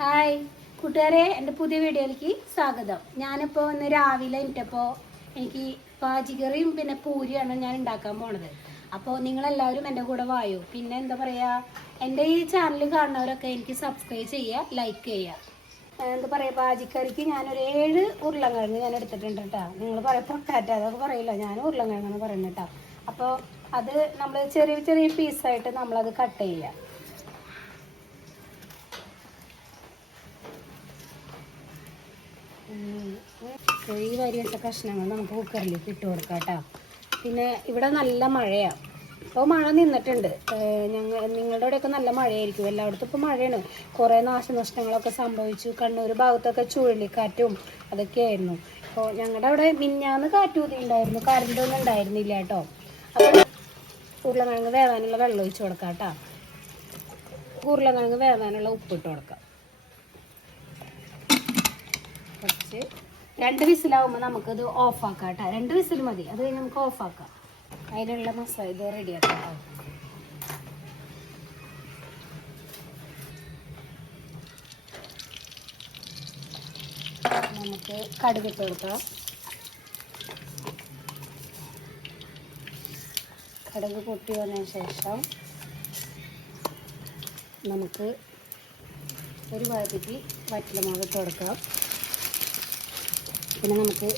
Hi കൂട്ടുകാരെ, എൻ്റെ പുതിയ വീഡിയോയിലേക്ക് സ്വാഗതം. ഞാനിപ്പോൾ ഇന്ന് രാവിലെ എണീറ്റപ്പോൾ എനിക്ക് പാചിക്കറിയും പിന്നെ പൂരിയാണ് ഞാൻ ഉണ്ടാക്കാൻ പോണത്. അപ്പോൾ നിങ്ങളെല്ലാവരും എൻ്റെ കൂടെ വായോ. പിന്നെ എന്താ പറയുക, എൻ്റെ ഈ ചാനൽ കാണുന്നവരൊക്കെ എനിക്ക് സബ്സ്ക്രൈബ് ചെയ്യുക, ലൈക്ക് ചെയ്യുക. എന്താ പറയുക, പാചിക്കറിക്ക് ഞാനൊരു 7 ഉരുളക്കിഴങ്ങ് ഞാൻ എടുത്തിട്ടുണ്ട് കേട്ടോ. നിങ്ങൾ പറയും പൊട്ടാറ്റോ അതൊക്കെ പറയില്ല, ഞാൻ ഉരുളക്കിഴങ്ങെന്ന് പറയുന്നത് കേട്ടോ. അപ്പോൾ അത് നമ്മൾ ചെറിയ ചെറിയ പീസായിട്ട് നമ്മളത് കട്ട് ചെയ്യുക. ഈ വരിയിട്ട കഷ്ണങ്ങൾ നമുക്ക് കുക്കറിലേക്ക് ഇട്ട് കൊടുക്കാം കേട്ടോ. പിന്നെ ഇവിടെ നല്ല മഴയാണ്, ഇപ്പോൾ മഴ നിന്നിട്ടുണ്ട്. നിങ്ങളുടെ അവിടെയൊക്കെ നല്ല മഴയായിരിക്കും. എല്ലായിടത്തും ഇപ്പോൾ മഴയാണ്. കുറേ നാശനഷ്ടങ്ങളൊക്കെ സംഭവിച്ചു. കണ്ണൂർ ഭാഗത്തൊക്കെ ചുഴലിക്കാറ്റും അതൊക്കെയായിരുന്നു. അപ്പോൾ ഞങ്ങളുടെ അവിടെ മിഞ്ഞാന്ന് കാറ്റൂതിയുണ്ടായിരുന്നു, കറണ്ടൊന്നും ഉണ്ടായിരുന്നില്ല കേട്ടോ. അപ്പോൾ ഉരുളക്കിഴങ്ങ് വേവാനുള്ള വെള്ളം ഒഴിച്ച് കൊടുക്കാം കേട്ടോ. ഉരുളക്കിഴങ്ങ് വേവാനുള്ള ഉപ്പിട്ട് കൊടുക്കാം. കുറച്ച് 2 വിസിലാവുമ്പോൾ നമുക്കത് ഓഫാക്കാം കേട്ടോ. 2 വിസിൽ മതി, അത് കഴിഞ്ഞ് നമുക്ക് ഓഫാക്കാം. അതിനുള്ള മസാല ഇത് റെഡിയാക്കാം കേട്ടോ. നമുക്ക് കടുകിട്ട് കൊടുക്കാം. കടുക് പൊട്ടി വന്നതിന് ശേഷം നമുക്ക് ഒരു ഭാഗത്തേക്ക് വറ്റൽമുളക് ഇട്ട് കൊടുക്കാം. പിന്നെ നമുക്ക്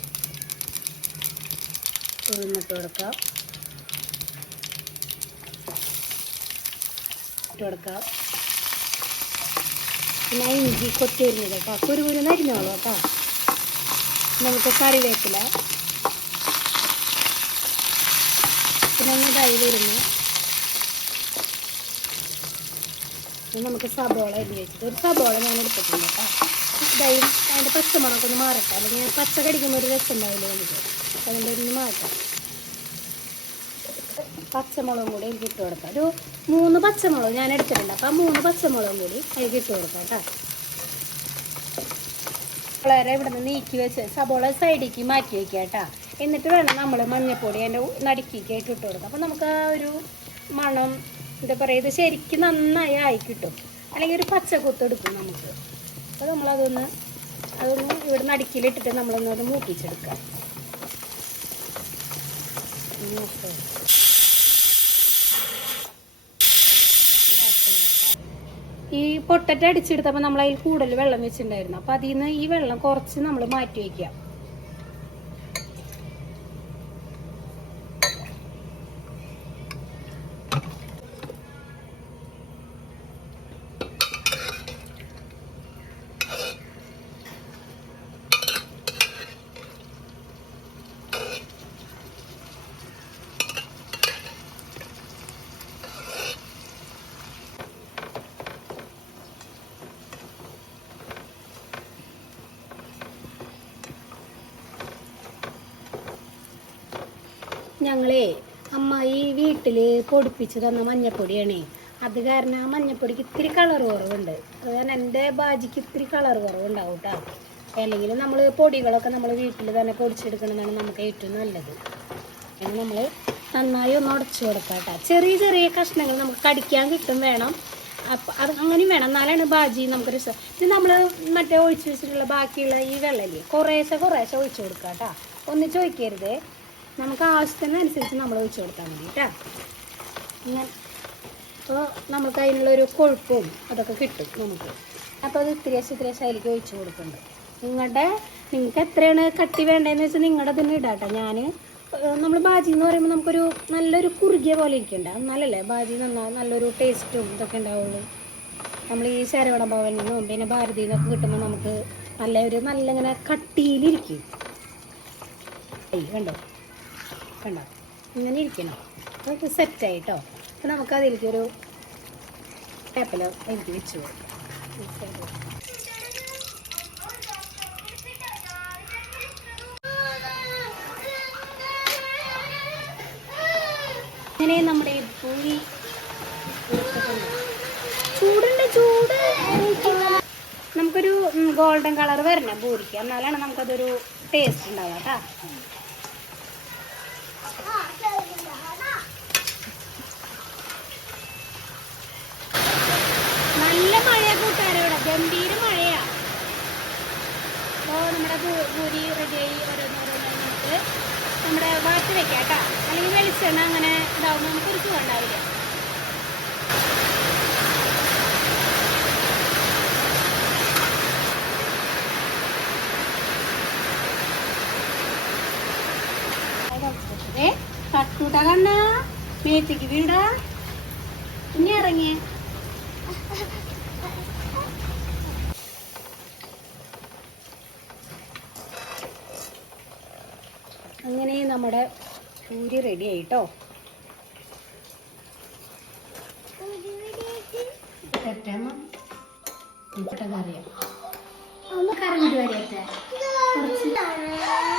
ഉഴുന്നിട്ട് കൊടുക്കാം, പിന്നെ ഇഞ്ചി കൊത്തി അരിഞ്ഞത് കേട്ടോ. കുരുകുരുന്ന് അരിഞ്ഞോളൂ കേട്ടോ. നമുക്ക് കറിവേപ്പില, പിന്നെ ഒന്ന് ഇതായി വരുന്നു. നമുക്ക് സബോള അരിഞ്ഞ് വെച്ചിട്ട് ഒരു സബോള ഞാൻ എടുത്തിട്ടുണ്ട് കേട്ടോ. ഇതായും അതിൻ്റെ പച്ചമുളകൊക്കെ ഒന്ന് മാറട്ടെ, അല്ലെങ്കിൽ പച്ച കടിക്കുമ്പോൾ ഒരു രസം ഉണ്ടാവില്ല നമുക്ക്. അതിൻ്റെ ഒന്ന് മാറ്റാം. പച്ചമുളകും കൂടി എനിക്ക് ഇട്ട് കൊടുക്കാം. ഒരു 3 പച്ചമുളക് ഞാൻ എടുത്തിട്ടുണ്ട്. അപ്പം 3 പച്ചമുളകും കൂടി അതിലേക്ക് ഇട്ട് കൊടുക്കാം കേട്ടോ. വളരെ ഇവിടെ നിന്ന് നീക്കി വെച്ച് സബോള സൈഡിലേക്ക് മാറ്റി വയ്ക്കുക കേട്ടോ. എന്നിട്ട് വേണം നമ്മൾ മഞ്ഞൾപ്പൊടി അതിൻ്റെ നടുക്കിലേക്ക് ഇട്ട് കൊടുക്കാം. അപ്പം നമുക്ക് ആ ഒരു മണം എന്താ പറയുക, ഇത് ശരിക്കും നന്നായി ആയി കിട്ടും. അല്ലെങ്കിൽ ഒരു പച്ചക്കുത്ത് എടുക്കും നമുക്ക്. അപ്പോൾ നമ്മളതൊന്ന് ഇവിടെ നടുക്കിലിട്ടിട്ട് നമ്മളൊന്നത് മൂപ്പിച്ചെടുക്കാം. ഈ പൊട്ടറ്റ അടിച്ചെടുത്തപ്പോൾ നമ്മൾ അതിൽ കൂടുതൽ വെള്ളം വെച്ചിട്ടുണ്ടായിരുന്നു. അപ്പോൾ അതിൽ നിന്ന് ഈ വെള്ളം കുറച്ച് നമ്മൾ മാറ്റി വയ്ക്കുക. ഞങ്ങളെ അമ്മായി വീട്ടിൽ പൊടിപ്പിച്ച് തന്ന മഞ്ഞപ്പൊടിയാണേ. അത് കാരണം ആ മഞ്ഞപ്പൊടിക്ക് ഇത്തിരി കളർ കുറവുണ്ട്. അത് കാരണം എൻ്റെ ബാജിക്ക് ഇത്തിരി കളർ കുറവുണ്ടാവും കേട്ടോ. അല്ലെങ്കിൽ നമ്മൾ പൊടികളൊക്കെ നമ്മൾ വീട്ടിൽ തന്നെ പൊടിച്ചെടുക്കണമെന്നാണ് നമുക്ക് ഏറ്റവും നല്ലത്. അങ്ങനെ നമ്മൾ നന്നായി ഒന്ന് ഉടച്ചു കൊടുക്കാം കേട്ടോ. ചെറിയ ചെറിയ കഷ്ണങ്ങൾ നമുക്ക് കടിക്കാൻ കിട്ടും വേണം. അപ്പം അത് അങ്ങനെയും വേണം, എന്നാലാണ് ബാജി നമുക്ക് രസം. ഇത് നമ്മൾ മറ്റേ ഒഴിച്ച് വെച്ചിട്ടുള്ള ബാക്കിയുള്ള ഈ വെള്ളമില്ലേ, കുറേശ്ശെ ഒഴിച്ചു കൊടുക്കാം കേട്ടോ. ഒന്നിച്ച് ഒഴിക്കരുത്, നമുക്ക് ആവശ്യത്തിനനുസരിച്ച് നമ്മൾ ഒഴിച്ചു കൊടുത്താൽ മതി കേട്ടോ. ഇങ്ങനെ അപ്പോൾ നമുക്ക് അതിനുള്ളൊരു കൊഴുപ്പും അതൊക്കെ കിട്ടും നമുക്ക്. അപ്പോൾ അത് ഇത്തിരിയേശം അതിലേക്ക് ഒഴിച്ചു കൊടുക്കുന്നുണ്ട്. നിങ്ങൾക്ക് എത്രയാണ് കട്ടി വേണ്ടതെന്ന് വെച്ചാൽ നിങ്ങളുടെ തന്നെ ഇടാം കേട്ടോ. നമ്മൾ ബാജി എന്ന് പറയുമ്പോൾ നമുക്കൊരു നല്ലൊരു കുറുകിയ പോലെ ഇരിക്കണ്ട, എന്നാലല്ലേ ബാജി നല്ലൊരു ടേസ്റ്റും ഇതൊക്കെ ഉണ്ടാവുള്ളൂ. നമ്മൾ ഈ ശരവണ ഭവനിൽ നിന്നും പിന്നെ ഭാരതിയിൽ നിന്നൊക്കെ കിട്ടുമ്പോൾ നമുക്ക് നല്ല ഇങ്ങനെ കട്ടിയിലിരിക്കും. കണ്ടോ ഇങ്ങനെ ഇരിക്കണം. അതൊക്കെ സെറ്റായിട്ടോ. അപ്പോൾ നമുക്ക് അതിലേക്കൊരു പേപ്പല എനിക്ക് വെച്ച് കൊടുക്കാം. ഇങ്ങനെ നമ്മുടെ പൂരി ചൂട് നമുക്കൊരു ഗോൾഡൻ കളർ വരണം പൂരിക്ക്, എന്നാലാണ് നമുക്കതൊരു ടേസ്റ്റ് ഉണ്ടാവുക കേട്ടോ. നല്ല മഴ കൂട്ടുകാരോടെ, ഗംഭീര മഴ. നമ്മുടെ വാറ്റി വെക്കാം കേട്ടോ. അല്ലെങ്കിൽ വെളിച്ചെണ്ണ അങ്ങനെ ഇതാവുമ്പോൾ നമുക്കൊരു സുഖം ഉണ്ടാവില്ല. തട്ടൂട്ട കണ്ണ മേത്തേക്ക് വീടാ. ഇനി ഇറങ്ങിയേ. അങ്ങനെ നമ്മുടെ പൂരി റെഡി ആയിട്ടോ. കറിയാം ഒന്ന് കറങ്ങിട്ട് വരട്ടെ കുറച്ച്.